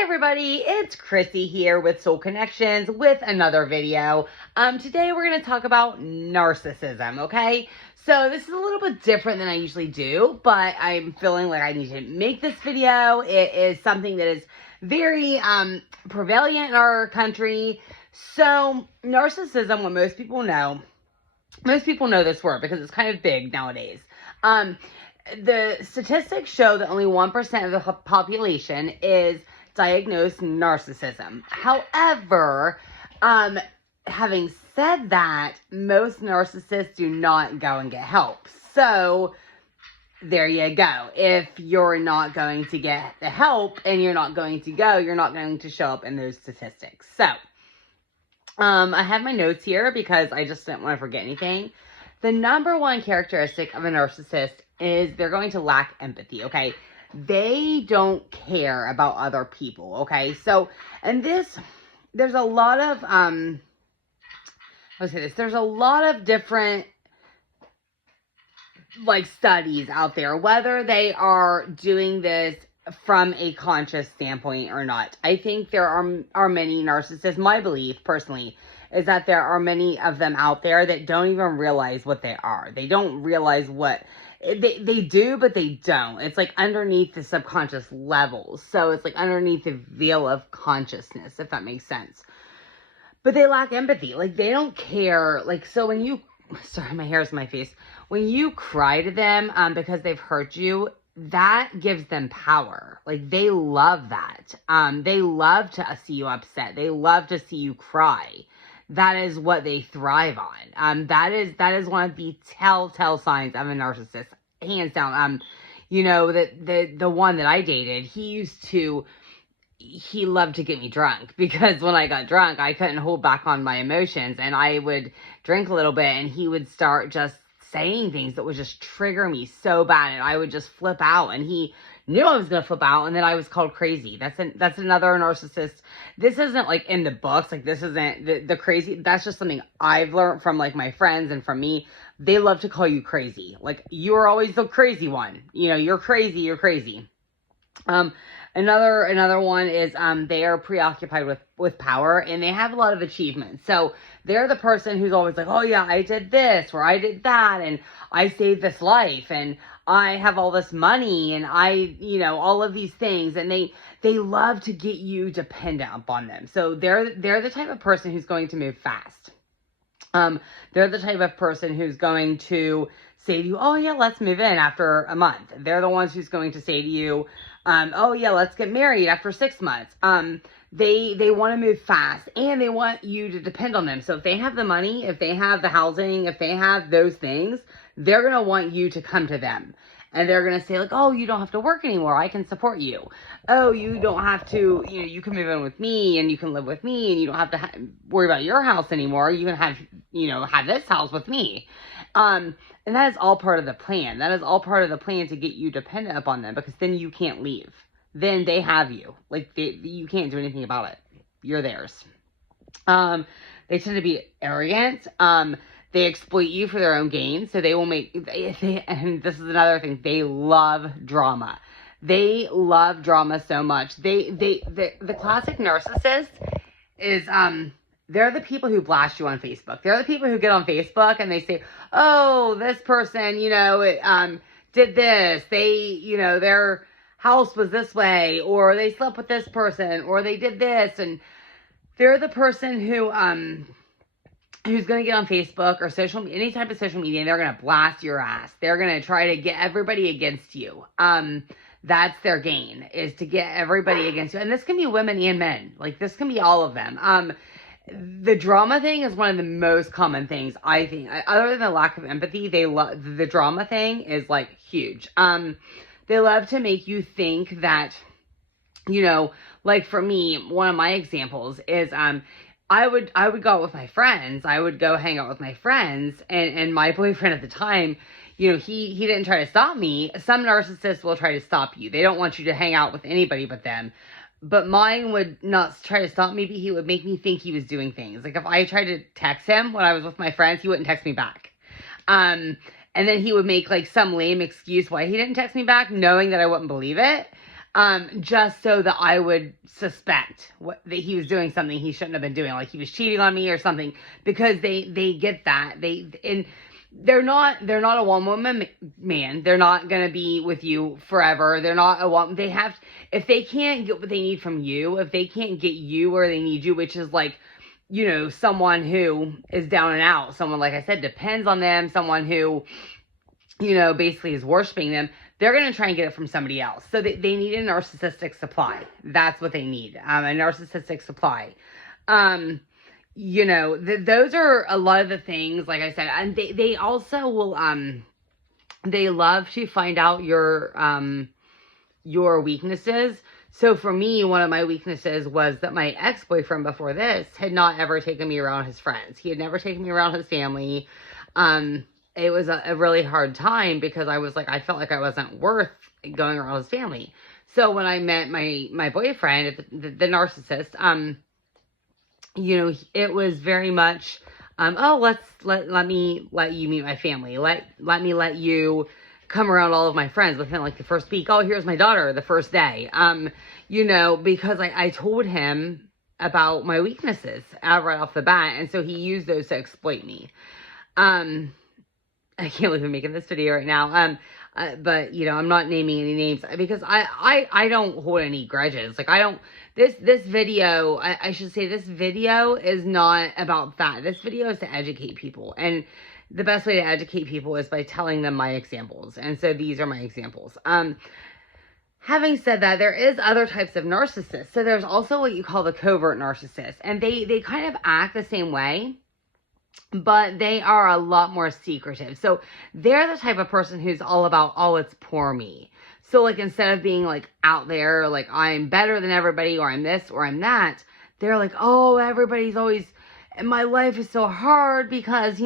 Hi everybody, it's Chrissy here with Soul Connections with another video. Today we're going to talk about narcissism, okay? So this is a little bit different than I usually do, but I'm feeling like I need to make this video. It is something that is very prevalent in our country. So narcissism, what most people know this word because it's kind of big nowadays. The statistics show that only 1% of the population is diagnosed narcissism. However, having said that, most narcissists do not go and get help. So there you go. If you're not going to get the help and you're not going to go, you're not going to show up in those statistics. So I have my notes here because I just didn't want to forget anything. The number one characteristic of a narcissist is they're going to lack empathy, okay? They don't care about other people, okay? So, and there's a lot of, there's a lot of different, like, studies out there, whether they are doing this from a conscious standpoint or not. I think there are many narcissists. My belief, personally, is that there are many of them out there that don't even realize what they are. They don't realize what they do, but they don't. It's like underneath the subconscious levels. So it's like underneath the veil of consciousness, if that makes sense. But they lack empathy. Like, they don't care. Like, so when you, sorry, my hair's in my face. When you cry to them because they've hurt you, that gives them power. Like, they love that. They love to see you upset. They love to see you cry. That is what they thrive on. That is one of the telltale signs of a narcissist, hands down. You know, the one that I dated, he loved to get me drunk, because when I got drunk, I couldn't hold back on my emotions, and I would drink a little bit, and he would start just saying things that would just trigger me so bad, and I would just flip out, and he knew I was going to flip out, and then I was called crazy. That's another narcissist. This isn't like in the books, like this isn't the crazy, that's just something I've learned from like my friends and from me. They love to call you crazy. Like, you're always the crazy one. You know, you're crazy. Another one is they are preoccupied with power, and they have a lot of achievements. So they're the person who's always like, oh yeah, I did this or I did that, and I saved this life, and I have all this money, and all of these things, and they love to get you dependent upon them. So they're the type of person who's going to move fast. They're the type of person who's going to say to you, oh yeah, let's move in after a month. They're the ones who's going to say to you, oh yeah, let's get married after 6 months. They want to move fast, and they want you to depend on them. So if they have the money, if they have the housing, if they have those things, they're going to want you to come to them. And they're going to say, like, oh, you don't have to work anymore. I can support you. Oh, you don't have to, you can move in with me, and you can live with me, and you don't have to worry about your house anymore. You can have this house with me. And that is all part of the plan. That is all part of the plan to get you dependent upon them, because then you can't leave. Then they have you. Like, you can't do anything about it. You're theirs. They tend to be arrogant. They exploit you for their own gain. So they will and this is another thing, they love drama. They love drama so much. The classic narcissist is, they're the people who blast you on Facebook. They're the people who get on Facebook and they say, oh, this person, did this. They, their house was this way, or they slept with this person, or they did this. And they're the person who's going to get on Facebook or any type of social media, and they're going to blast your ass. They're going to try to get everybody against you. That's their gain, is to get everybody against you. And this can be women and men. Like, this can be all of them. The drama thing is one of the most common things, I think. Other than the lack of empathy, the drama thing is, like, huge. They love to make you think that, like for me, one of my examples is, I would go out with my friends. I would go hang out with my friends, and my boyfriend at the time, he didn't try to stop me. Some narcissists will try to stop you. They don't want you to hang out with anybody but them. But mine would not try to stop me, but he would make me think he was doing things. Like, if I tried to text him when I was with my friends, he wouldn't text me back. And then he would make like some lame excuse why he didn't text me back, knowing that I wouldn't believe it. just so that I would suspect that he was doing something he shouldn't have been doing, like he was cheating on me or something, because they get that. They're not a one woman man. They're not going to be with you forever. They're not a one. They have, if they can't get what they need from you, if they can't get you where they need you, which is like, someone who is down and out, someone, like I said, depends on them, someone who, basically is worshiping them, they're going to try and get it from somebody else. So they need a narcissistic supply. That's what they need. A narcissistic supply. Those are a lot of the things, like I said, and they also will, they love to find out your weaknesses. So for me, one of my weaknesses was that my ex-boyfriend before this had not ever taken me around his friends. He had never taken me around his family. It was a really hard time because I felt like I wasn't worth going around his family. So when I met my boyfriend, the narcissist, it was very much, let me let you meet my family. Let me let you come around all of my friends within like the first week. Oh, here's my daughter the first day. Because I told him about my weaknesses right off the bat. And so he used those to exploit me. I can't believe I'm making this video right now. But I'm not naming any names because I don't hold any grudges. Like this video, I should say this video is not about that. This video is to educate people. And the best way to educate people is by telling them my examples. And so these are my examples. Having said that, there is other types of narcissists. So there's also what you call the covert narcissist. And they kind of act the same way, but they are a lot more secretive. So they're the type of person who's all about, oh, it's poor me. So like instead of being like out there, like I'm better than everybody or I'm this or I'm that, they're like, oh, everybody's always, my life is so hard because,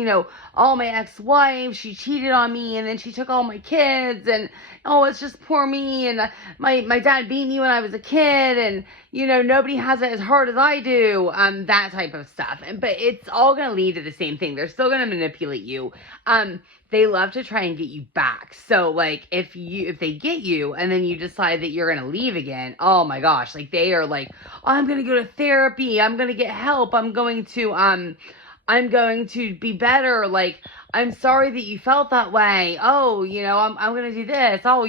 all my ex-wife, she cheated on me and then she took all my kids and, oh, it's just poor me. And my dad beat me when I was a kid and, nobody has it as hard as I do. That type of stuff. But it's all going to lead to the same thing. They're still going to manipulate you. They love to try and get you back. So like if they get you and then you decide that you're going to leave again, oh my gosh, like they are like, oh, I'm going to go to therapy. I'm going to get help. I'm going to be better. Like, I'm sorry that you felt that way. Oh, I'm going to do this. Oh,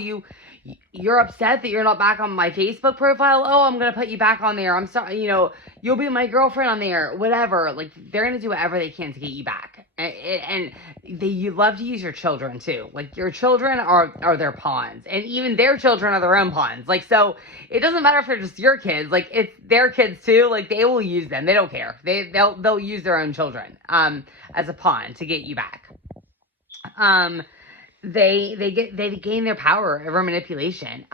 you're upset that you're not back on my Facebook profile. Oh, I'm going to put you back on there. I'm sorry, you'll be my girlfriend on there, whatever. Like, they're going to do whatever they can to get you back. And you love to use your children too. Like, your children are their pawns, and even their children are their own pawns. Like, so it doesn't matter if they're just your kids. Like, it's their kids too. Like, they will use them. They don't care. They'll use their own children, as a pawn to get you back. They gain their power over manipulation.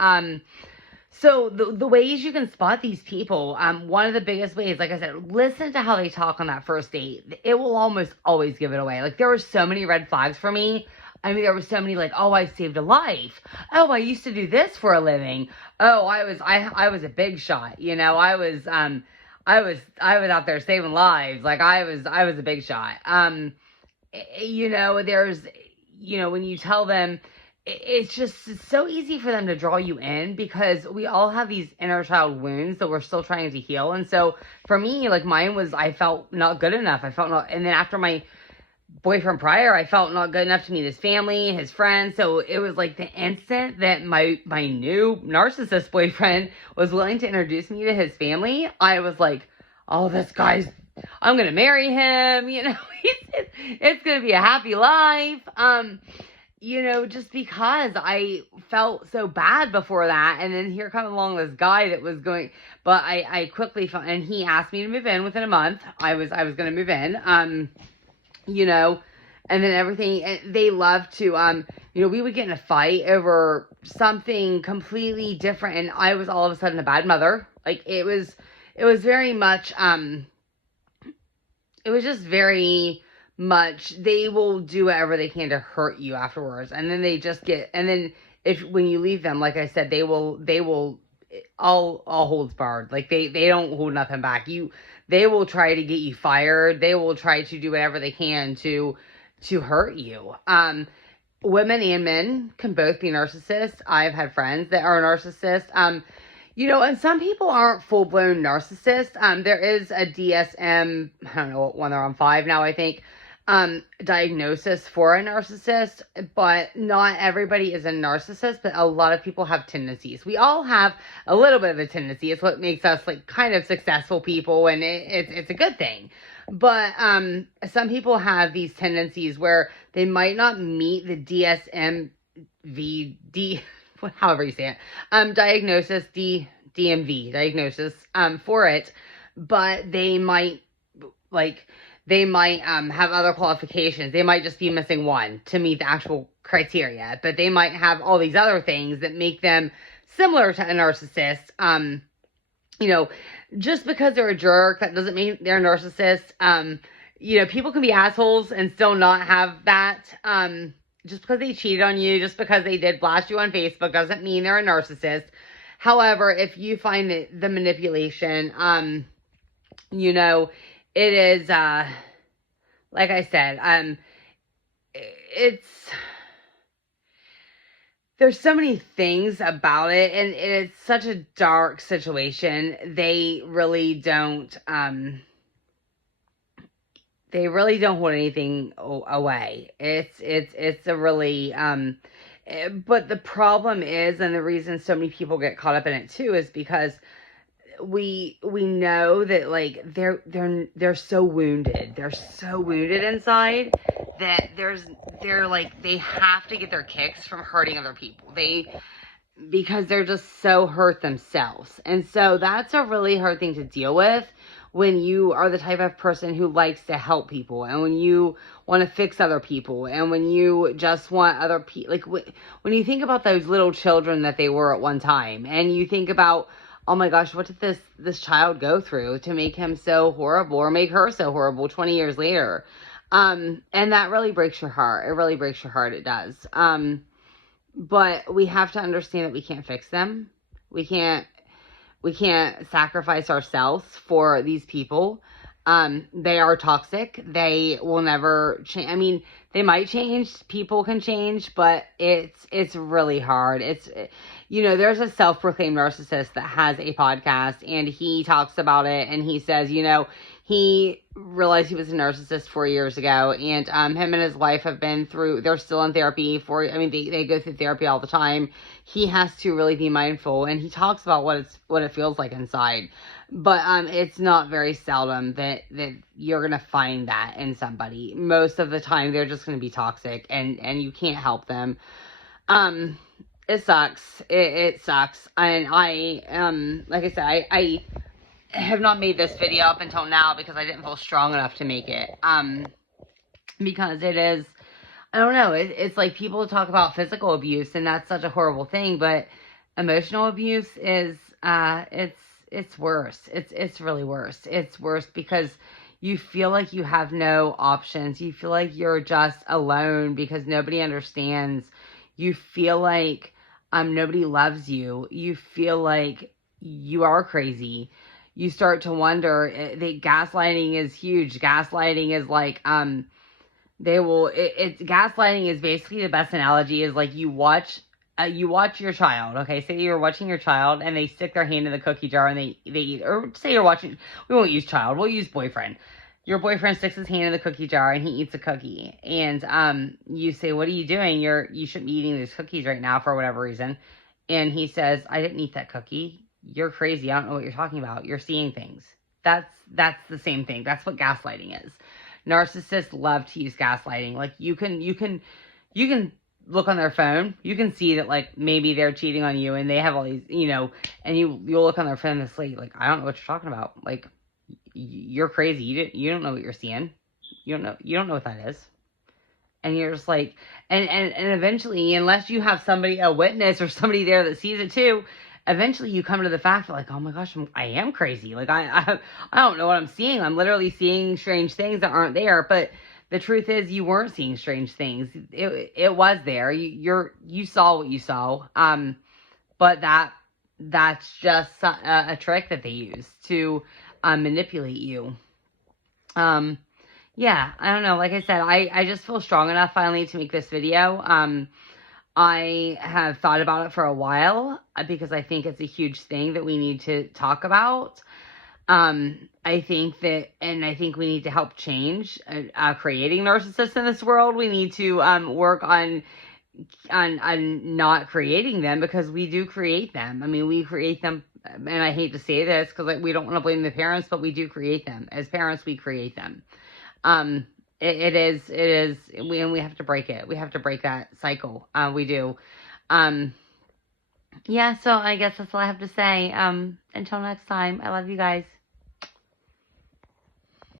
So the ways you can spot these people, one of the biggest ways, like I said, listen to how they talk on that first date. It will almost always give it away. Like, there were so many red flags for me. I mean, there were so many like, oh, I saved a life. Oh, I used to do this for a living. Oh, I was a big shot. I was out there saving lives. Like, I was a big shot. There's, when you tell them, it's just so easy for them to draw you in because we all have these inner child wounds that we're still trying to heal. And so for me, like, mine was, I felt not good enough. And then after my boyfriend prior, I felt not good enough to meet his family, his friends. So it was like the instant that my new narcissist boyfriend was willing to introduce me to his family, I was like, oh, I'm going to marry him. It's going to be a happy life. Just because I felt so bad before that. And then here comes along this guy that was going, but I quickly felt, and he asked me to move in within a month. I was going to move in, and then everything, they love to, we would get in a fight over something completely different. And I was all of a sudden a bad mother. Like, it was very much, it was just very much, they will do whatever they can to hurt you afterwards. And then when you leave them, like I said, they will all holds barred. Like, they don't hold nothing back. They will try to get you fired. They will try to do whatever they can to hurt you. women and men can both be narcissists. I've had friends that are narcissists. And some people aren't full-blown narcissists. There is a DSM, I don't know what one they're on, 5 now, I think, diagnosis for a narcissist, but not everybody is a narcissist, but a lot of people have tendencies. We all have a little bit of a tendency. It's what makes us like kind of successful people, and it's a good thing. But some people have these tendencies where they might not meet the DSM-VD, however you say it, diagnosis, DMV diagnosis, for it, but they might have other qualifications. They might just be missing one to meet the actual criteria, but they might have all these other things that make them similar to a narcissist. Just because they're a jerk, that doesn't mean they're a narcissist. People can be assholes and still not have that. Just because they cheated on you, just because they did blast you on Facebook, doesn't mean they're a narcissist. However, if you find the manipulation, it is, like I said, there's so many things about it, and it's such a dark situation. They really don't hold anything away. It's a really, but the problem is, and the reason so many people get caught up in it too, is because we know that like they're so wounded. They're so wounded inside that they have to get their kicks from hurting other people. Because they're just so hurt themselves. And so that's a really hard thing to deal with when you are the type of person who likes to help people, and when you want to fix other people, and when you just want other people, like when you think about those little children that they were at one time, and you think about, oh my gosh, what did this child go through to make him so horrible, or make her so horrible 20 years later? And that really breaks your heart. It really breaks your heart. It does. But we have to understand that we can't fix them. We can't sacrifice ourselves for these people. They are toxic. They will never change. I mean, they might change. People can change, but it's really hard. There's a self-proclaimed narcissist that has a podcast, and he talks about it, and he says, he realized he was a narcissist 4 years ago, and him and his wife they're still in therapy they go through therapy all the time. He has to really be mindful, and he talks about what it feels like inside. But it's not very seldom that you're going to find that in somebody. Most of the time, they're just going to be toxic, and you can't help them. It sucks. It sucks. And like I said, I have not made this video up until now because I didn't feel strong enough to make it. Because it is, I don't know, it's like people talk about physical abuse, and that's such a horrible thing, but emotional abuse is, it's worse. It's really worse. It's worse because you feel like you have no options. You feel like you're just alone because nobody understands. You feel like nobody loves you. You feel like you are crazy. You start to wonder. Gaslighting is huge. Gaslighting is like, gaslighting is basically, the best analogy is like you watch your child, okay? Say you're watching your child and they stick their hand in the cookie jar and they eat, or say you're watching, we won't use child, we'll use boyfriend. Your boyfriend sticks his hand in the cookie jar and he eats a cookie. And you say, what are you doing? You shouldn't be eating these cookies right now for whatever reason. And he says, I didn't eat that cookie. You're crazy. I don't know what you're talking about. You're seeing things. That's the same thing. That's what gaslighting is. Narcissists love to use gaslighting. Like you can look on their phone. You can see that like maybe they're cheating on you and they have all these, and you'll look on their phone and say like, I don't know what you're talking about. Like, you're crazy. You don't know what you're seeing. You don't know what that is. And you're just like, and eventually, unless you have a witness or somebody there that sees it too, eventually you come to the fact that like, oh my gosh, I am crazy. Like I don't know what I'm seeing. I'm literally seeing strange things that aren't there. But the truth is you weren't seeing strange things. It was there. You saw what you saw. But that's just a trick that they use to manipulate you. Yeah, I don't know. Like I said, I just feel strong enough finally to make this video. I have thought about it for a while because I think it's a huge thing that we need to talk about. I think that, and I think we need to help change creating narcissists in this world. We need to work on not creating them, because we do create them. I mean, we create them, and I hate to say this because like, we don't want to blame the parents, but we do create them. As parents, we create them. And we have to break it. We have to break that cycle. We do. Um, yeah, so I guess that's all I have to say. Until next time, I love you guys.